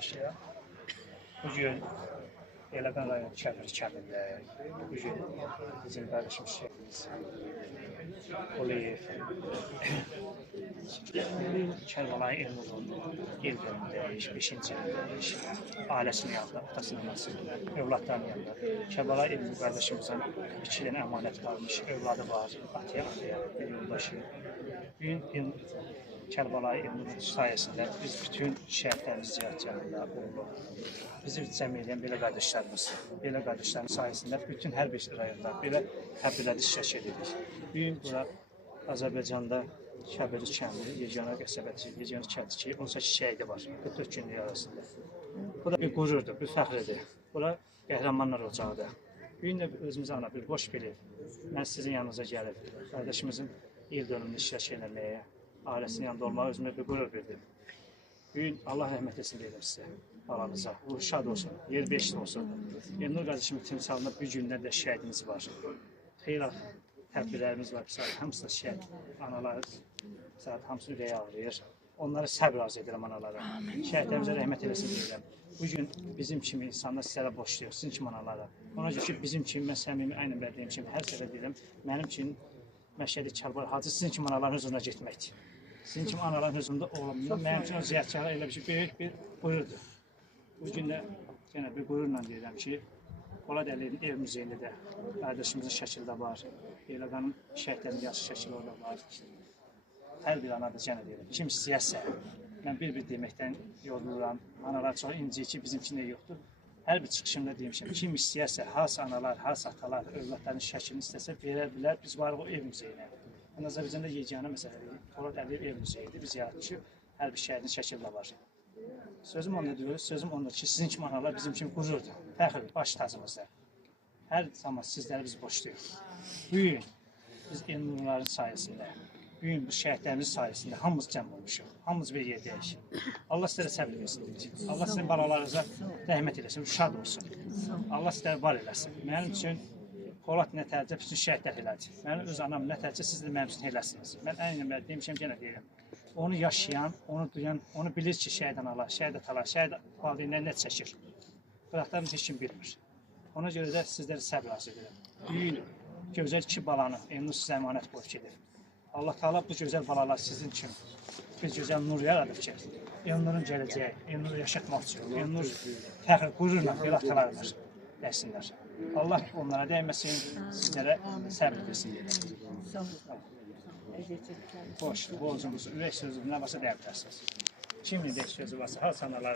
yaşayan. Bugün Yelagan rayon Kəbir kəmində, bugün bizim qardaşımız şəhidimiz Quliyev, Kərbalay Elnurun il dönümündeyiz, 5-ci ilindəyiz. Ailəsinin yanında, atasının yanında, övladların yanında. Kərbalay Elnur qardaşımızın 2 dənə əmanət qalmış, övladı var, ataya, bir yoldaşı. Bugün Kərbalay Elnurun sayəsində biz bütün şəhidlərimiz ziyarətçilərində olduq. Bizi cəmiyyələyən belə qardaşların sayəsində bütün hər bir rayonda belə təbdirlər iştirak edirik. Bugün bura Azərbaycanda Kəbir kəndi, yeganə qəsəbəçi, yeganə kəndçi 18 şəhidi var 44 günlük arasında. Bu da bir qürurdur, bir fəxridir. Bura qəhrəmanlar ocağıdır. Bugün də özümüzə ana bir boş bilib. Mən sizin yanınıza gəlib, qardaşımızın il dönümünü iştirak eləməyə, ailəsinin yanında olmağa özümə bir qürur bildim. Bugün Allah rəhmət etsin deyirəm sizə, balanıza. Ruhu şad olsun, yer beşli olsun. Elnur qardaşımın timsalında bir gündən də şəhidimiz var. Xeyli tədbirlərimiz var. Hamısı da şəhid analar, hamısı ürəyə ağrıyır. Onlara səbr arz edirəm analara. Şəhidlərimizə rəhmət eləsin deyirəm. Bugün bizim kimi insanlar sizlərə boşlayır, sizin kimi analara. Ona görə ki, bizim kimi, mən səmimi, aynı bədiyim kimi hər səfər deyirəm, mənim üçün Məşədi Kərbalay Hacı sizin kimi anaların huzuruna getməkdir. Sizin kimi anaların huzurunda olumlu, mənim üçün o ziyarətçilərə elə bir şey böyük bir qürurdur. Bugün də yenə bir qürurla deyirəm ki, Polad Əliyevin ev muzeyində də qardaşımızın şəkili də var, Yelaganın şəhidlərinin yaşı şəkili orada var. Hər bir ana da yenə deyirəm, kim istəyərsə, mən bir deməkdən yoruluram, analar çox inciyir ki, bizimkində yoxdur. Hər bir çıxışımda deymişəm, kim istəyərsə, has analar, has atalar, övladların şəklini istəsə verə bilər, biz varıq o ev muzeyinə. Azərbaycanda yeganə məsələdir, Polad Əliyev ev muzeyidir, biz yaratmışıq, hər bir şəhidin şəkili də var. Sözüm onda deyir, sözüm onda ki, sizin kimi analar bizim kimi qürurdur, fəxrdir, baş tacımızda. Hər zaman sizləri biz boşlayıq. Bugün biz Elnurların sayəsində, bugün bu şəhidlərimizin sayəsində hamımız cəm olmuşuq, hamımız bir yerdəyik. Allah sizlərə səbir versin deyəcək. Allah sizin balalarınıza rəhmət eləsin, şad olsun. Allah sizləri var eləsin. Mənim üçün Polad nə tərcə bütün şəhidlər elədir. Mənim öz anam nə tərcə siz də mənim üçün eləsiniz. Mən aynı demişəm, yenə deyirəm. Onu yaşayan, onu duyan, onu bilir ki, şəhid analar, şəhid atalar, şəhid valideynlər nə çəkir. Bıraxlarını heç kim bilmir. Ona görə də sizləri səbir arz edirəm. Bugün gözəl 2 balanı Elnur sizə əmanət qoyub gedir. Allah Teala bu gözəl balalar sizin üçün bir gözəl nur yaradıb ki, Elnurun gələcəyi, Elnur yaşatmaq üçün, Elnur fəxr, qürurla belə atalardır, dəsinlər. Allah onlara dəyməsin, sizlərə səbir versin deyirəm. Boş, borcumuzu, ürək sözü nə varsa deyə bilərsiniz. Kimin ürək sözü varsa, harsa analar